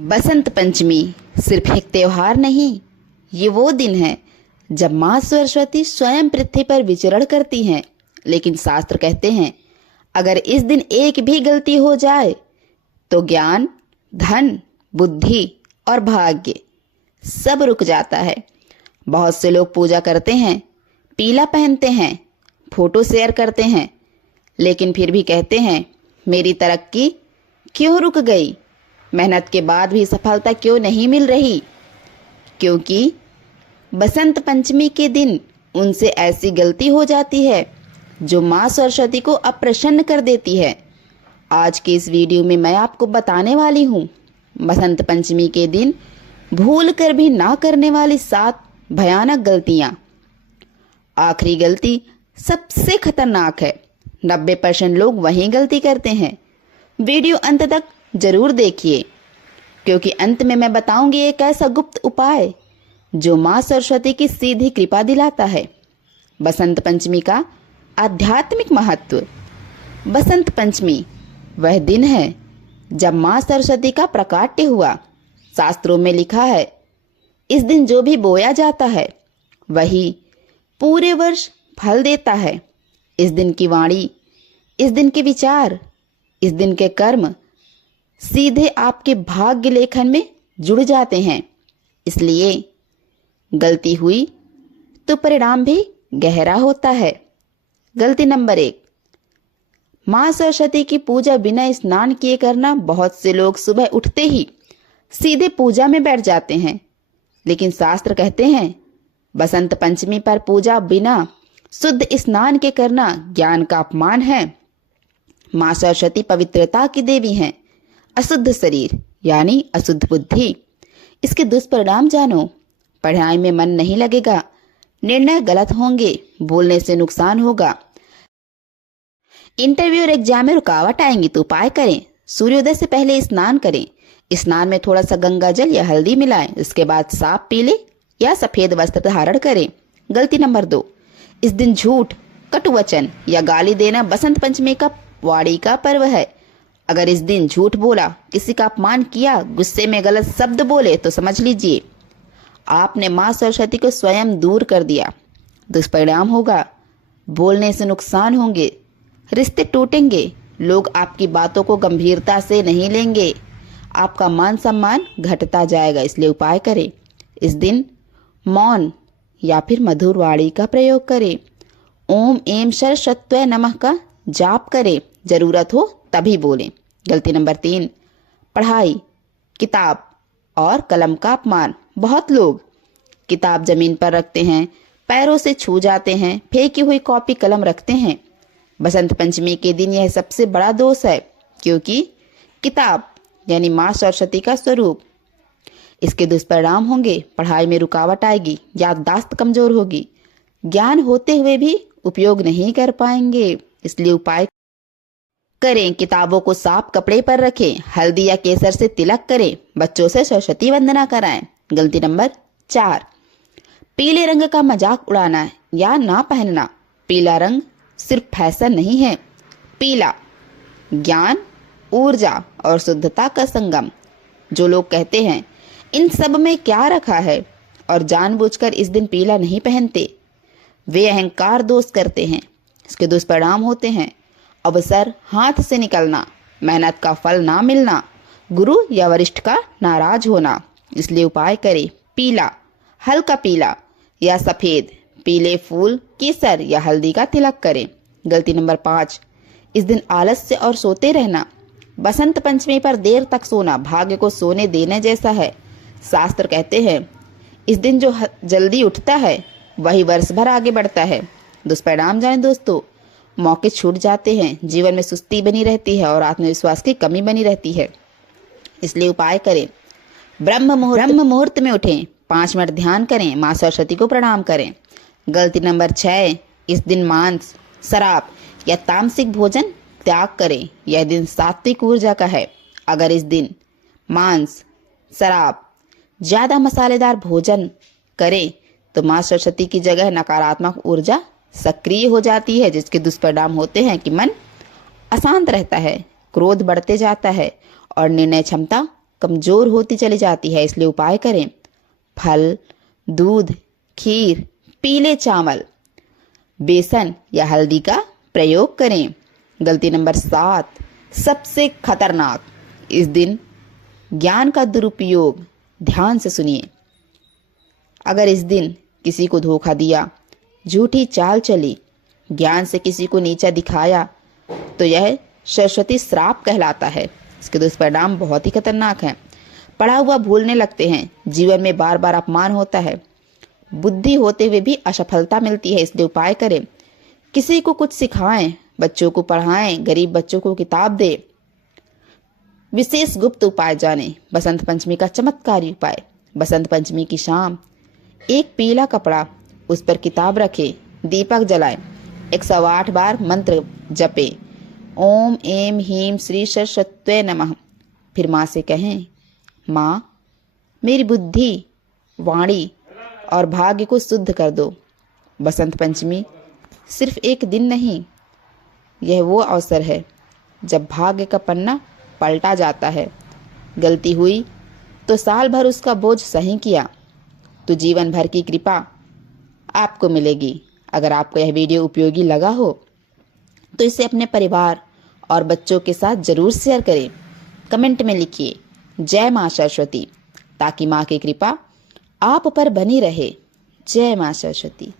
बसंत पंचमी सिर्फ एक त्योहार नहीं, ये वो दिन है जब माँ सरस्वती स्वयं पृथ्वी पर विचरण करती हैं। लेकिन शास्त्र कहते हैं, अगर इस दिन एक भी गलती हो जाए तो ज्ञान, धन, बुद्धि और भाग्य सब रुक जाता है। बहुत से लोग पूजा करते हैं, पीला पहनते हैं, फोटो शेयर करते हैं, लेकिन फिर भी कहते हैं, मेरी तरक्की क्यों रुक गई? मेहनत के बाद भी सफलता क्यों नहीं मिल रही? क्योंकि बसंत पंचमी के दिन उनसे ऐसी गलती हो जाती है जो माँ सरस्वती को अप्रसन्न कर देती है। आज के इस वीडियो में मैं आपको बताने वाली हूँ बसंत पंचमी के दिन भूल कर भी ना करने वाली 7 भयानक गलतियाँ। आखिरी गलती सबसे खतरनाक है। 90% लोग वही गलती करते हैं। वीडियो अंत तक जरूर देखिए, क्योंकि अंत में मैं बताऊंगी एक ऐसा गुप्त उपाय जो माँ सरस्वती की सीधी कृपा दिलाता है। बसंत पंचमी का आध्यात्मिक महत्व। बसंत पंचमी वह दिन है जब माँ सरस्वती का प्राकट्य हुआ। शास्त्रों में लिखा है, इस दिन जो भी बोया जाता है वही पूरे वर्ष फल देता है। इस दिन की वाणी, इस दिन के विचार, इस दिन के कर्म सीधे आपके भाग्य लेखन में जुड़ जाते हैं। इसलिए गलती हुई तो परिणाम भी गहरा होता है। गलती नंबर 1, माँ सरस्वती की पूजा बिना स्नान किए करना। बहुत से लोग सुबह उठते ही सीधे पूजा में बैठ जाते हैं, लेकिन शास्त्र कहते हैं बसंत पंचमी पर पूजा बिना शुद्ध स्नान के करना ज्ञान का अपमान है। माँ सरस्वती पवित्रता की देवी हैं। अशुद्ध शरीर यानी अशुद्ध बुद्धि। इसके दुष्परिणाम जानो। पढ़ाई में मन नहीं लगेगा, निर्णय गलत होंगे, बोलने से नुकसान होगा, इंटरव्यू और एग्जाम में रुकावट आएंगी। तो उपाय करें, सूर्योदय से पहले स्नान करें। स्नान में थोड़ा सा गंगा जल या हल्दी मिलाएं। इसके बाद साफ पीले या सफेद वस्त्र धारण करें। गलती नंबर 2, इस दिन झूठ, कटुवचन या गाली देना। बसंत पंचमी का वाणी का पर्व है। अगर इस दिन झूठ बोला, किसी का अपमान किया, गुस्से में गलत शब्द बोले, तो समझ लीजिए आपने माँ सरस्वती को स्वयं दूर कर दिया। दुष्परिणाम होगा, बोलने से नुकसान होंगे, रिश्ते टूटेंगे, लोग आपकी बातों को गंभीरता से नहीं लेंगे, आपका मान सम्मान घटता जाएगा। इसलिए उपाय करें, इस दिन मौन या फिर मधुर वाणी का प्रयोग करें। ओम एम सरस्वत्यै नमः का जाप करें। जरूरत हो तभी बोलें। गलती नंबर 3, पढ़ाई, किताब और कलम का अपमान। बहुत लोग किताब जमीन पर रखते हैं, पैरों से छू जाते हैं, फेंकी हुई कॉपी कलम रखते हैं। बसंत पंचमी के दिन यह सबसे बड़ा दोष है, क्योंकि किताब यानी माँ सरस्वती का स्वरूप। इसके दुष्परिणाम होंगे, पढ़ाई में रुकावट आएगी, याददाश्त कमजोर होगी, ज्ञान होते हुए भी उपयोग नहीं कर पाएंगे। इसलिए उपाय करें, किताबों को साफ कपड़े पर रखें, हल्दी या केसर से तिलक करें, बच्चों से सरस्वती वंदना कराएं। गलती नंबर 4, पीले रंग का मजाक उड़ाना या ना पहनना। पीला रंग सिर्फ फैशन नहीं है। पीला ज्ञान, ऊर्जा और शुद्धता का संगम। जो लोग कहते हैं इन सब में क्या रखा है और जानबूझकर इस दिन पीला नहीं पहनते, वे अहंकार दोष करते हैं। इसके दुष्परिणाम होते हैं, अवसर हाथ से निकलना, मेहनत का फल ना मिलना, गुरु या वरिष्ठ का नाराज होना। इसलिए उपाय करें, पीला, हल्का पीला या सफेद, पीले फूल, केसर या हल्दी का तिलक करें। गलती नंबर 5, इस दिन आलस्य और सोते रहना। बसंत पंचमी पर देर तक सोना भाग्य को सोने देने जैसा है। शास्त्र कहते हैं इस दिन जो जल्दी उठता है वही वर्ष भर आगे बढ़ता है। दुष्परिणाम जाने दोस्तों, मौके छूट जाते हैं, जीवन में सुस्ती बनी रहती है और आत्मविश्वास की कमी बनी रहती है। इसलिए उपाय करें, ब्रह्म मुहूर्त में उठें, 5 मिनट ध्यान करें, माँ सरस्वती को प्रणाम करें। गलती नंबर 6, इस दिन मांस, शराब या तामसिक भोजन त्याग करें। यह दिन सात्विक ऊर्जा का है। अगर इस दिन मांस, शराब, ज्यादा मसालेदार भोजन करें तो माँ सरस्वती की जगह नकारात्मक ऊर्जा सक्रिय हो जाती है, जिसके दुष्परिणाम होते हैं कि मन अशांत रहता है, क्रोध बढ़ते जाता है और निर्णय क्षमता कमजोर होती चली जाती है, इसलिए उपाय करें। फल, दूध, खीर, पीले चावल, बेसन या हल्दी का प्रयोग करें। गलती नंबर 7, सबसे खतरनाक, इस दिन ज्ञान का दुरुपयोग। ध्यान से सुनिए। अगर इस दिन किसी को धोखा दिया, झूठी चाल चली, ज्ञान से किसी को नीचा दिखाया, तो यह सरस्वती श्राप कहलाता है। इसके दुष्परिणाम बहुत ही खतरनाक हैं। पढ़ा हुआ भूलने लगते हैं, जीवन में बार बार अपमान होता है, बुद्धि होते हुए भी असफलता मिलती है, इसलिए उपाय करें। किसी को कुछ सिखाएं, बच्चों को पढ़ाएं, गरीब बच्चों को किताब दें। विशेष गुप्त उपाय जानें। बसंत पंचमी का चमत्कारी उपाय। बसंत पंचमी की शाम एक पीला कपड़ा, उस पर किताब रखें, दीपक जलाएं, 108 बार मंत्र जपें, ओम एम हीम श्री सरस्वत्यै नमः। फिर माँ से कहें, माँ, मेरी बुद्धि, वाणी और भाग्य को शुद्ध कर दो। बसंत पंचमी सिर्फ एक दिन नहीं, यह वो अवसर है जब भाग्य का पन्ना पलटा जाता है। गलती हुई तो साल भर उसका बोझ सही किया तो जीवन भर की कृपा आपको मिलेगी। अगर आपको यह वीडियो उपयोगी लगा हो तो इसे अपने परिवार और बच्चों के साथ जरूर शेयर करें। कमेंट में लिखिए जय माँ सरस्वती, ताकि माँ की कृपा आप पर बनी रहे। जय माँ सरस्वती।